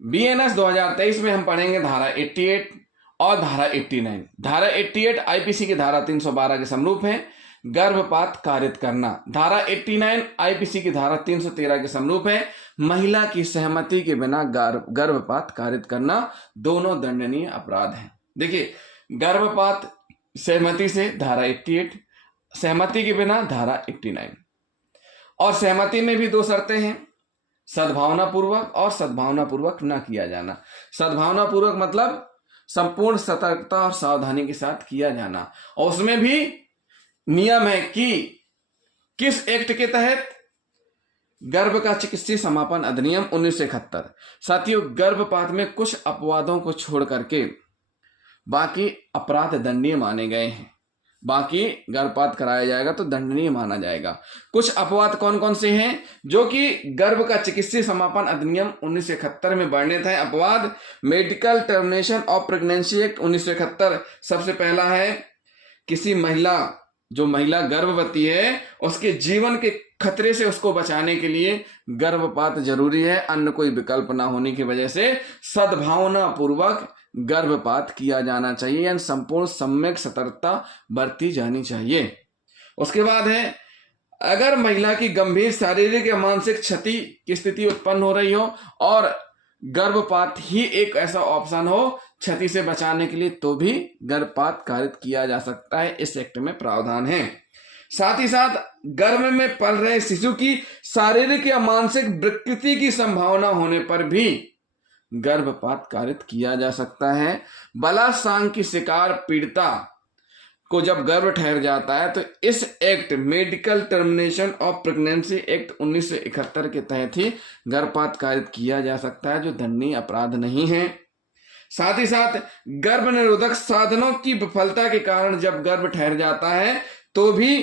BNS 2023 में हम पढ़ेंगे धारा 88 और धारा 89। धारा 88 आईपीसी की धारा 312 के समरूप है, गर्भपात कारित करना। धारा 89 आईपीसी की धारा 313 के समरूप है, महिला की सहमति के बिना गर्भपात कारित करना। दोनों दंडनीय अपराध हैं। देखिए, गर्भपात सहमति से धारा 88, सहमति के बिना धारा 89। और सहमति में भी दो शर्तें हैं, सद्भावना पूर्वक और सद्भावना पूर्वक न किया जाना। सद्भावना पूर्वक मतलब संपूर्ण सतर्कता और सावधानी के साथ किया जाना, और उसमें भी नियम है कि किस एक्ट के तहत, गर्भ का चिकित्सीय समापन अधिनियम 1971। साथियों, गर्भपात में कुछ अपवादों को छोड़ करके बाकी अपराध दंडनीय माने गए हैं। बाकी गर्भपात कराया जाएगा तो दंडनीय माना जाएगा। कुछ अपवाद कौन कौन से हैं जो कि गर्भ का चिकित्सीय समापन अधिनियम 1971 में वर्णित है। अपवाद, medical termination of pregnancy act 1971। सबसे पहला है, किसी महिला, जो महिला गर्भवती है, उसके जीवन के खतरे से उसको बचाने के लिए गर्भपात जरूरी है, अन्य कोई विकल्प ना होने की वजह से सद्भावना पूर्वक गर्भपात किया जाना चाहिए, यानी संपूर्ण सम्यक सतर्कता बरती जानी चाहिए। उसके बाद है, अगर महिला की गंभीर शारीरिक या मानसिक क्षति की स्थिति उत्पन्न हो रही हो और गर्भपात ही एक ऐसा ऑप्शन हो क्षति से बचाने के लिए, तो भी गर्भपात कारित किया जा सकता है। इस एक्ट में प्रावधान है। साथ ही साथ गर्भ में पल रहे शिशु की शारीरिक या मानसिक विकृति की संभावना होने पर भी गर्भपात कारित किया जा सकता है। बलात्कार की शिकार पीड़िता को जब गर्भ ठहर जाता है तो इस act, medical termination of pregnancy act 1971 के तहत ही गर्भपात कारित किया जा सकता है, जो दंडनीय अपराध नहीं है। साथ ही साथ गर्भ निरोधक साधनों की विफलता के कारण जब गर्भ ठहर जाता है तो भी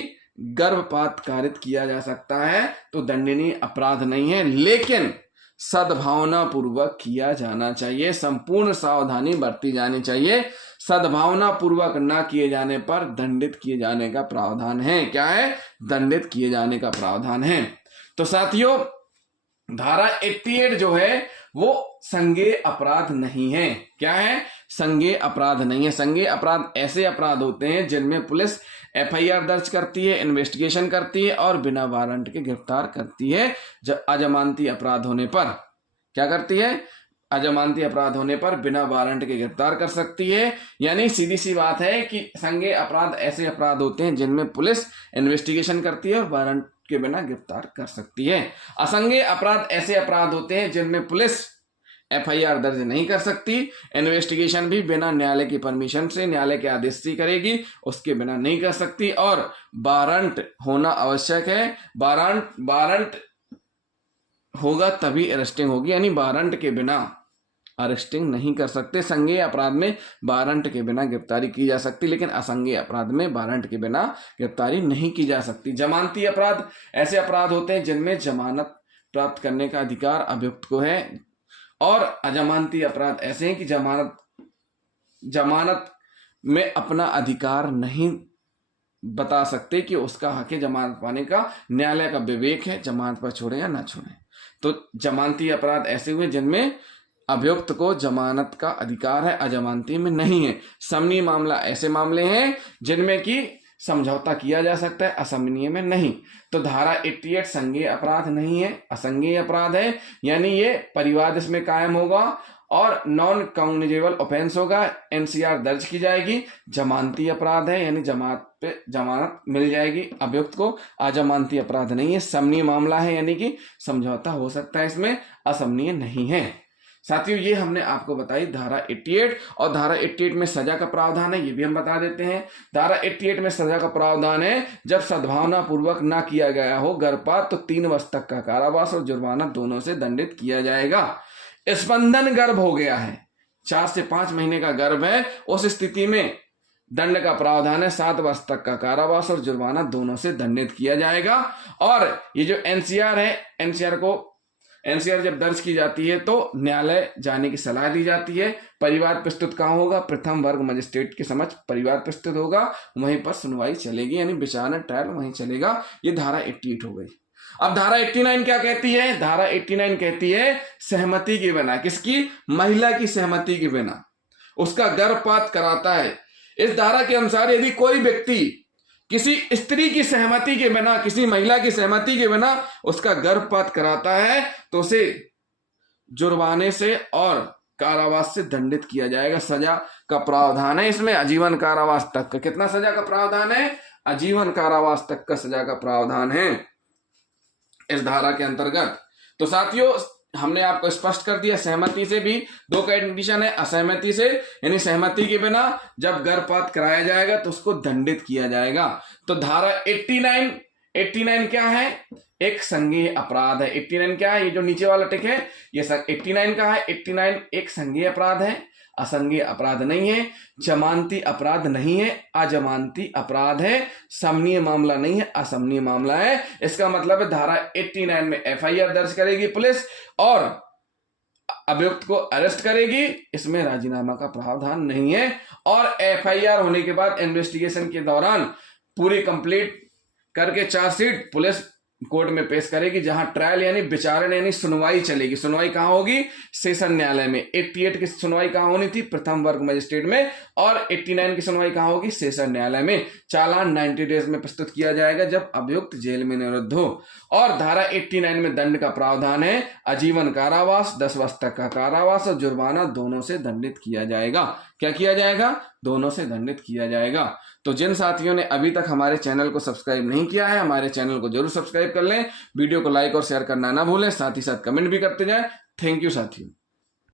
गर्भपात कारित किया जा सकता है, तो दंडनीय अपराध नहीं है, लेकिन सद्भावना पूर्वक किया जाना चाहिए, संपूर्ण सावधानी बरती जानी चाहिए। सद्भावना पूर्वक ना किए जाने पर दंडित किए जाने का प्रावधान है। क्या है? दंडित किए जाने का प्रावधान है। तो साथियों, धारा 88 जो है वो संज्ञेय अपराध नहीं है। क्या है? संज्ञेय अपराध नहीं है। संज्ञेय अपराध ऐसे अपराध होते हैं जिनमें पुलिस एफआईआर दर्ज करती है, इन्वेस्टिगेशन करती है और बिना वारंट के गिरफ्तार करती है। अजमानती अपराध होने पर क्या करती है? अजमानती अपराध होने पर बिना वारंट के गिरफ्तार कर सकती है। यानी सीधी सी बात है कि संज्ञेय अपराध ऐसे अपराध होते हैं जिनमें पुलिस इन्वेस्टिगेशन करती है और वारंट के बिना गिरफ्तार कर सकती है। असंज्ञेय अपराध ऐसे अपराध होते हैं जिनमें पुलिस एफआईआर दर्ज नहीं कर सकती, इन्वेस्टिगेशन भी बिना न्यायालय की परमिशन से, न्यायालय के आदेश से करेगी, उसके बिना नहीं कर सकती, और वारंट होना आवश्यक है। वारंट होगा तभी अरेस्टिंग होगी, यानी वारंट के बिना अरेस्टिंग नहीं कर सकते। संज्ञेय अपराध में वारंट के बिना गिरफ्तारी की जा सकती, लेकिन असंज्ञेय अपराध में वारंट के बिना गिरफ्तारी नहीं की जा सकती। जमानती अपराध ऐसे अपराध होते हैं जिनमें जमानत प्राप्त करने का अधिकार अभियुक्त को है, और अजमानती अपराध ऐसे हैं कि जमानत में अपना अधिकार नहीं बता सकते कि उसका हक है जमानत पाने का, न्यायालय का विवेक है जमानत पर छोड़े या ना छोड़े। तो जमानती अपराध ऐसे हुए जिनमें अभियुक्त को जमानत का अधिकार है, अजमानती में नहीं है। समनीय मामला ऐसे मामले हैं जिनमें कि समझौता किया जा सकता है, असमनीय में नहीं। तो धारा 88 संज्ञेय अपराध नहीं है, असंज्ञेय अपराध है, यानी ये परिवाद इसमें कायम होगा और नॉन कम्युनिकेबल ऑफेंस होगा, एनसीआर दर्ज की जाएगी। जमानती अपराध है, यानी जमानत मिल जाएगी अभियुक्त को, अजमानती अपराध नहीं है। समनीय मामला है, यानी कि समझौता हो सकता है, इसमें असमनीय नहीं है। साथियों, ये हमने आपको बताई धारा 88, और धारा 88 में सजा का प्रावधान है, ये भी हम बता देते हैं। धारा 88 में सजा का प्रावधान है, जब सद्भावना पूर्वक ना किया गया हो गर्भपात तो 3 वर्ष तक का कारावास और जुर्माना दोनों से दंडित किया जाएगा। स्पंदन गर्भ हो गया है, 4 से 5 महीने का गर्भ है, उस स्थिति में दंड का प्रावधान है, 7 वर्ष तक का कारावास और जुर्माना दोनों से दंडित किया जाएगा। और ये जो एनसीआर है, एनसीआर जब दर्ज की जाती है तो न्यायालय जाने की सलाह दी जाती है। परिवाद प्रस्तुत कहाँ होगा? प्रथम वर्ग मजिस्ट्रेट के समक्ष परिवाद प्रस्तुत होगा, वहीं पर सुनवाई चलेगी, यानी विचारणा ट्रायल वहीं चलेगा। ये धारा 88 हो गई। अब धारा 89 क्या कहती है? धारा 89 कहती है सहमति के बिना, किसकी? महिला की सहमति के बिना उसका गर्भपात कराता है। इस धारा के अनुसार यदि कोई व्यक्ति किसी स्त्री की सहमति के बिना, किसी महिला की सहमति के बिना उसका गर्भपात कराता है तो उसे जुर्माने से और कारावास से दंडित किया जाएगा। सजा का प्रावधान है इसमें आजीवन कारावास तक का। कितना सजा का प्रावधान है? आजीवन कारावास तक का सजा का प्रावधान है इस धारा के अंतर्गत। तो साथियों हमने आपको स्पष्ट कर दिया, सहमति से भी दो कंडीशन है, असहमति से यानी सहमति के बिना जब गर्भपात कराया जाएगा तो उसको दंडित किया जाएगा। तो धारा 89 क्या है? एक संज्ञेय अपराध है। 89 क्या है? ये जो नीचे वाला टिक है ये 89 का है। 89 एक संज्ञेय अपराध है, असंज्ञेय अपराध नहीं है, जमानती अपराध नहीं है, अजमानती अपराध है, समनीय मामला नहीं है, असमनीय मामला है। इसका मतलब है धारा 89 में एफआईआर दर्ज करेगी पुलिस और अभियुक्त को अरेस्ट करेगी, इसमें राजीनामा का प्रावधान नहीं है। और एफआईआर होने के बाद इन्वेस्टिगेशन के दौरान पूरी कंप्लीट करके चार्जशीट पुलिस कोर्ट में पेश करेगी, जहां ट्रायल यानी विचारण यानी सुनवाई चलेगी। सुनवाई कहां होगी? सेशन न्यायालय में। 88 की सुनवाई कहां होनी थी? प्रथम वर्ग मजिस्ट्रेट में। और 89 की सुनवाई कहां होगी? सेशन न्यायालय में। चालान 90 डेज में प्रस्तुत किया जाएगा जब अभियुक्त जेल में निरुद्ध हो। और धारा 89 में दंड का प्रावधान है आजीवन कारावास, 10 वर्ष तक का कारावास और जुर्माना, दोनों से दंडित किया जाएगा। क्या किया जाएगा? दोनों से दंडित किया जाएगा। तो जिन साथियों ने अभी तक हमारे चैनल को सब्सक्राइब नहीं किया है, हमारे चैनल को जरूर सब्सक्राइब कर लें। वीडियो को लाइक और शेयर करना ना भूलें, साथ ही साथ कमेंट भी करते जाएं। थैंक यू साथियों।